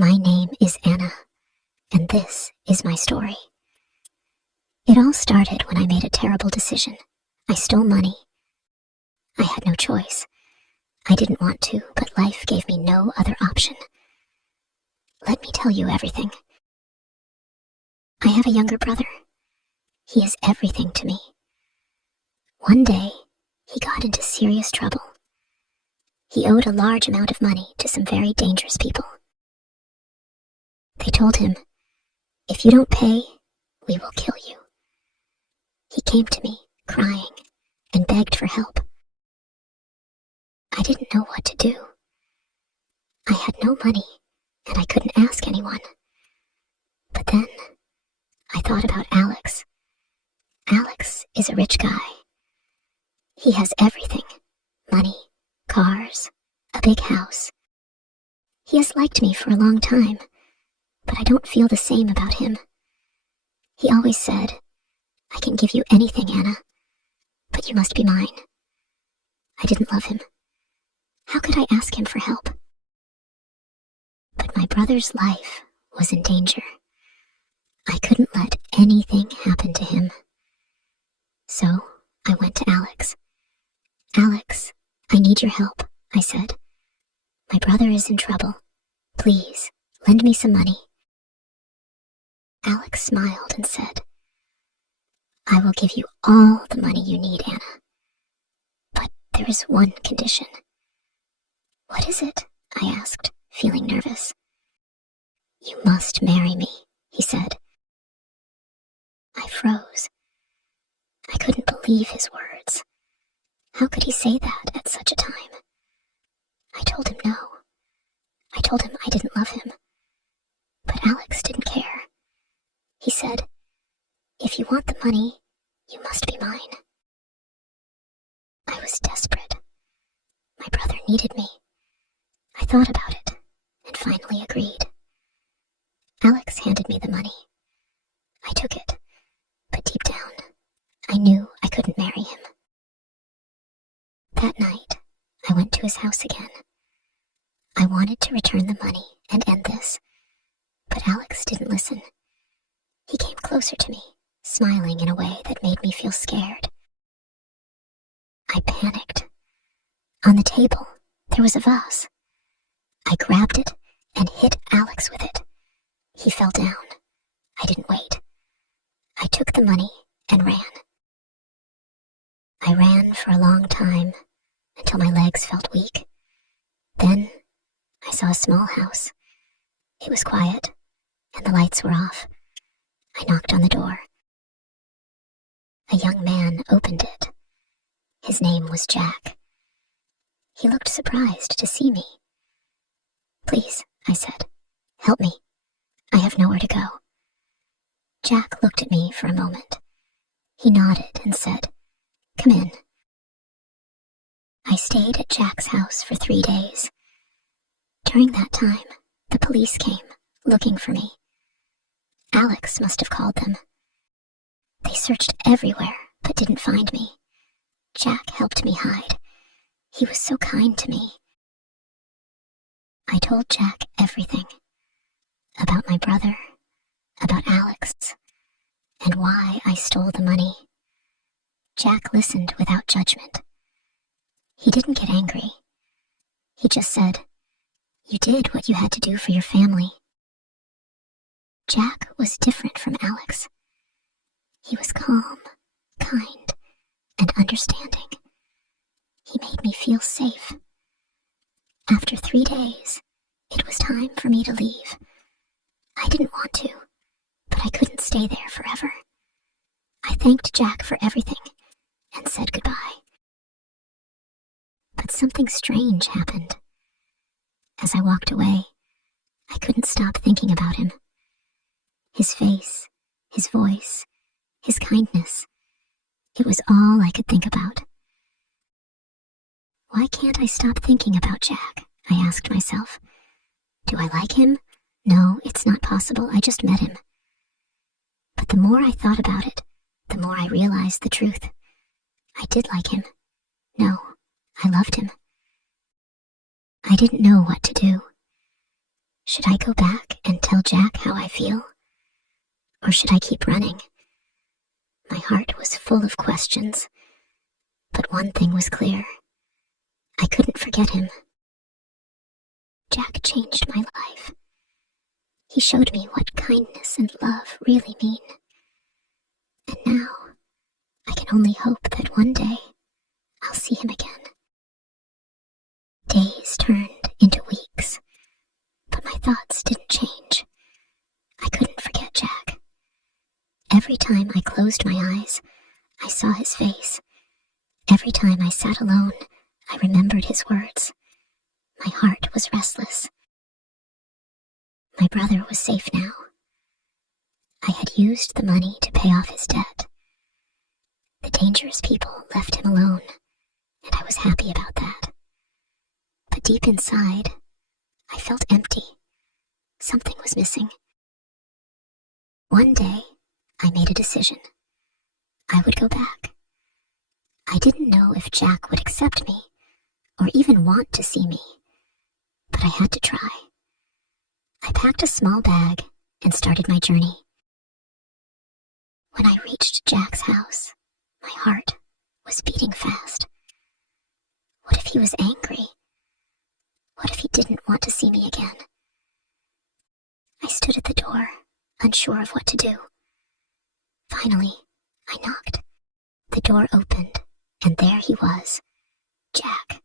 My name is Anna, and this is my story. It all started when I made a terrible decision. I stole money. I had no choice. I didn't want to, but life gave me no other option. Let me tell you everything. I have a younger brother. He is everything to me. One day, he got into serious trouble. He owed a large amount of money to some very dangerous people. They told him, "If you don't pay, we will kill you." He came to me, crying, and begged for help. I didn't know what to do. I had no money, and I couldn't ask anyone. But then, I thought about Alex. Alex is a rich guy. He has everything: money, cars, a big house. He has liked me for a long time, but I don't feel the same about him. He always said, "I can give you anything, Anna, but you must be mine." I didn't love him. How could I ask him for help? But my brother's life was in danger. I couldn't let anything happen to him. So I went to Alex. "Alex, I need your help," I said. "My brother is in trouble. Please, lend me some money." Alex smiled and said, "I will give you all the money you need, Anna. But there is one condition." "What is it?" I asked, feeling nervous. "You must marry me," he said. I froze. I couldn't believe his words. How could he say that at such a time? I told him no. I told him I didn't love him. But Alex didn't care. He said, "If you want the money, you must be mine." I was desperate. My brother needed me. I thought about it and finally agreed. Alex handed me the money. I took it, but deep down, I knew I couldn't marry him. That night, I went to his house again. I wanted to return the money and end this, but Alex didn't listen. He came closer to me, smiling in a way that made me feel scared. I panicked. On the table, there was a vase. I grabbed it and hit Alex with it. He fell down. I didn't wait. I took the money and ran. I ran for a long time until my legs felt weak. Then I saw a small house. It was quiet, and the lights were off. I knocked on the door. A young man opened it. His name was Jack. He looked surprised to see me. "Please," I said, "help me. I have nowhere to go." Jack looked at me for a moment. He nodded and said, "Come in." I stayed at Jack's house for 3 days. During that time, the police came, looking for me. Alex must have called them. They searched everywhere, but didn't find me. Jack helped me hide. He was so kind to me. I told Jack everything. About my brother, about Alex, and why I stole the money. Jack listened without judgment. He didn't get angry. He just said, "You did what you had to do for your family." Jack was different from Alex. He was calm, kind, and understanding. He made me feel safe. After 3 days, it was time for me to leave. I didn't want to, but I couldn't stay there forever. I thanked Jack for everything and said goodbye. But something strange happened. As I walked away, I couldn't stop thinking about him. His face, his voice, his kindness. It was all I could think about. Why can't I stop thinking about Jack? I asked myself. Do I like him? No, it's not possible. I just met him. But the more I thought about it, the more I realized the truth. I did like him. No, I loved him. I didn't know what to do. Should I go back and tell Jack how I feel? Or should I keep running? My heart was full of questions, but one thing was clear. I couldn't forget him. Jack changed my life. He showed me what kindness and love really mean. And now, I can only hope that one day I'll see him again. Days turned into weeks, but my thoughts didn't change. I couldn't forget Jack. Every time I closed my eyes, I saw his face. Every time I sat alone, I remembered his words. My heart was restless. My brother was safe now. I had used the money to pay off his debt. The dangerous people left him alone, and I was happy about that. But deep inside, I felt empty. Something was missing. One day, I made a decision. I would go back. I didn't know if Jack would accept me, or even want to see me, but I had to try. I packed a small bag and started my journey. When I reached Jack's house, my heart was beating fast. What if he was angry? What if he didn't want to see me again? I stood at the door, unsure of what to do. Finally, I knocked. The door opened, and there he was, Jack.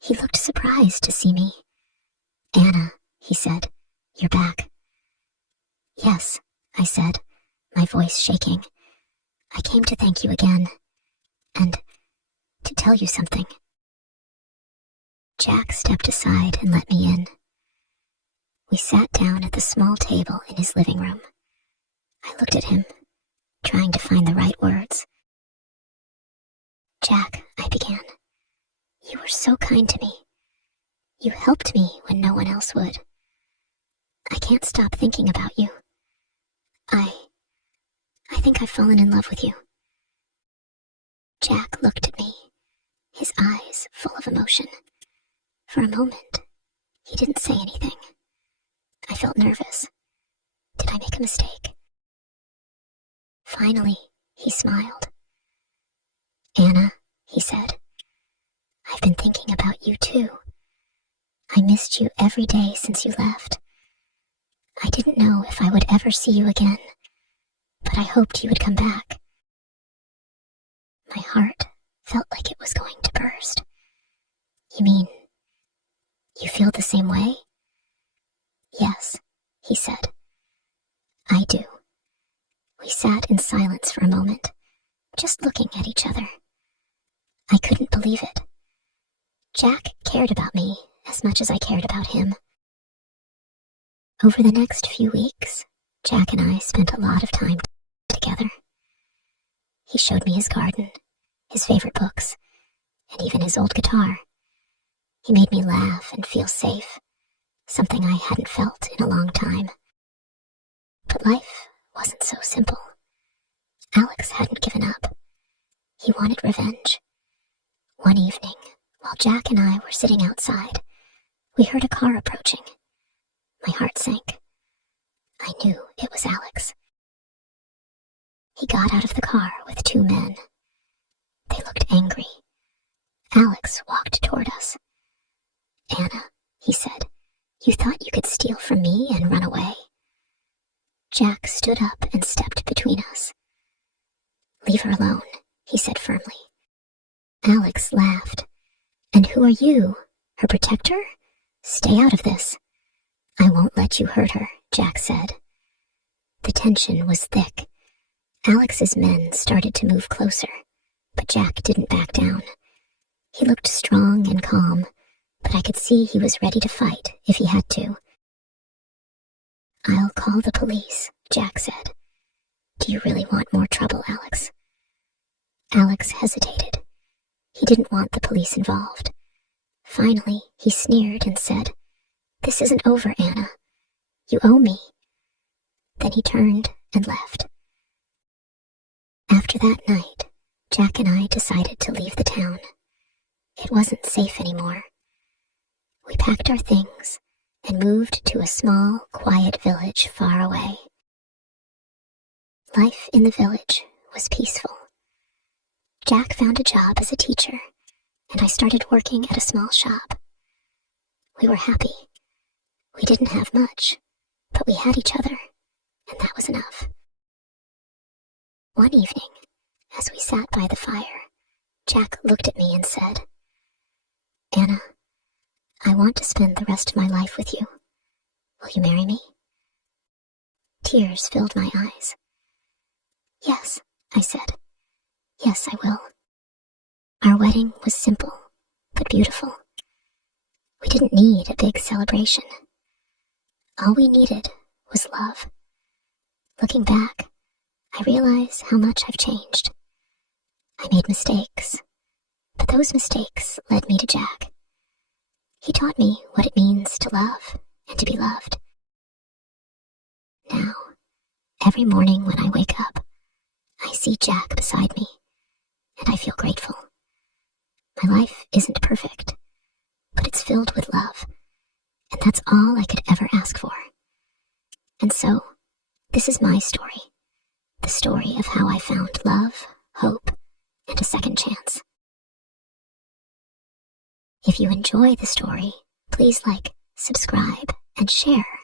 He looked surprised to see me. "Anna," he said, "you're back." "Yes," I said, my voice shaking. "I came to thank you again, and to tell you something." Jack stepped aside and let me in. We sat down at the small table in his living room. I looked at him, trying to find the right words. "Jack," I began, "you were so kind to me. You helped me when no one else would. I can't stop thinking about you. I think I've fallen in love with you." Jack looked at me, his eyes full of emotion. For a moment, he didn't say anything. I felt nervous. Did I make a mistake? Finally, he smiled. "Anna," he said, "I've been thinking about you too. I missed you every day since you left. I didn't know if I would ever see you again, but I hoped you would come back." My heart felt like it was going to burst. "You mean, you feel the same way?" "Yes," he said. "I do." We sat in silence for a moment, just looking at each other. I couldn't believe it. Jack cared about me as much as I cared about him. Over the next few weeks, Jack and I spent a lot of time together. He showed me his garden, his favorite books, and even his old guitar. He made me laugh and feel safe, something I hadn't felt in a long time. But life wasn't so simple. Alex hadn't given up. He wanted revenge. One evening, while Jack and I were sitting outside, we heard a car approaching. My heart sank. I knew it was Alex. He got out of the car with two men. They looked angry. Alex walked toward us. "Anna," he said, "you thought you could steal from me and run away?" Jack stood up and stepped between us. "Leave her alone," he said firmly. Alex laughed. "And who are you? Her protector? Stay out of this." "I won't let you hurt her," Jack said. The tension was thick. Alex's men started to move closer, but Jack didn't back down. He looked strong and calm, but I could see he was ready to fight if he had to. "I'll call the police," Jack said. "Do you really want more trouble, Alex?" Alex hesitated. He didn't want the police involved. Finally, he sneered and said, "This isn't over, Anna. You owe me." Then he turned and left. After that night, Jack and I decided to leave the town. It wasn't safe anymore. We packed our things and moved to a small, quiet village far away. Life in the village was peaceful. Jack found a job as a teacher, and I started working at a small shop. We were happy. We didn't have much, but we had each other, and that was enough. One evening, as we sat by the fire, Jack looked at me and said, "Anna, I want to spend the rest of my life with you. Will you marry me?" Tears filled my eyes. "Yes," I said. "Yes, I will." Our wedding was simple, but beautiful. We didn't need a big celebration. All we needed was love. Looking back, I realize how much I've changed. I made mistakes, but those mistakes led me to Jack. He taught me what it means to love and to be loved. Now, every morning when I wake up, I see Jack beside me, and I feel grateful. My life isn't perfect, but it's filled with love, and that's all I could ever ask for. And so, this is my story, the story of how I found love, hope, and a second chance. If you enjoy the story, please like, subscribe, and share.